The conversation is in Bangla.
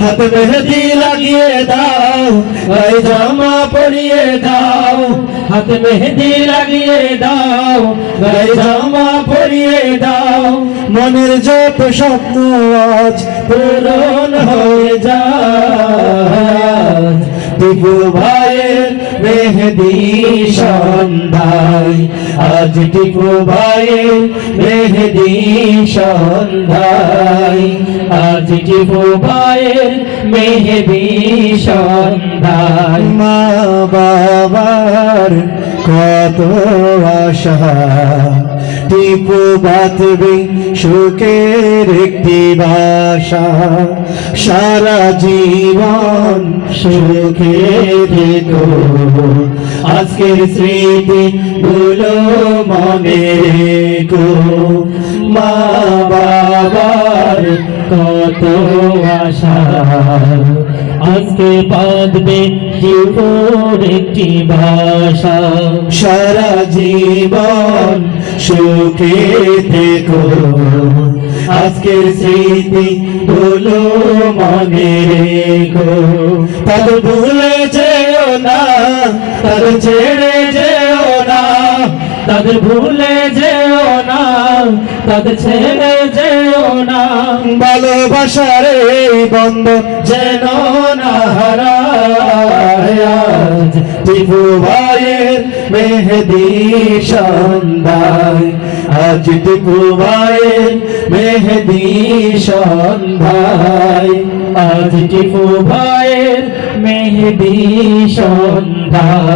হাত মেহেদি লাগিয়ে দাও, গায়ে জামা পরিয়ে দাও। হাত মেহেদি লাগিয়ে দাও, গায়ে জামা পরিয়ে দাও। মনের যত স্বপ্ন আজ পূরণ হয়ে যায়। টিপু ভাইয়ের মেহেদি সন্ধ্যায়, আজ টিপু ভাইয়ের মেহেদি সন্ধ্যায়, আজ টিপু ভাইয়ের মেহেদি সন্ধ্যায়। মা বাবার কত আশা, টিপু বাঁধবে সুখের একটি বাসা। সারা জীবন সুখে থেকো, আজকের স্মৃতি গুলো মনে রেখো। মা বাবার কত আশা, আজকে বাঁধবে জীবন একটি ভাষা। সারা জীবন সুখে থেকো, আজকের স্মৃতি গুলো মনে রেখো। তাদের ভুলে যেও না, তাদের ছেড়ে যেও না। তাদের ভুলে যেও না, তাদের ছেড়ে যেও না। ভালোবাসার এই বন্ধন যেন না হারায়। আজ টিপু ভাইয়ের মেহেদি সন্ধ্যায়, আজ টিপু ভাইয়ের মেহেদি সন্ধ্যায়, আজ টিপু ভাইয়ের মেহেদি সন্ধ্যায়।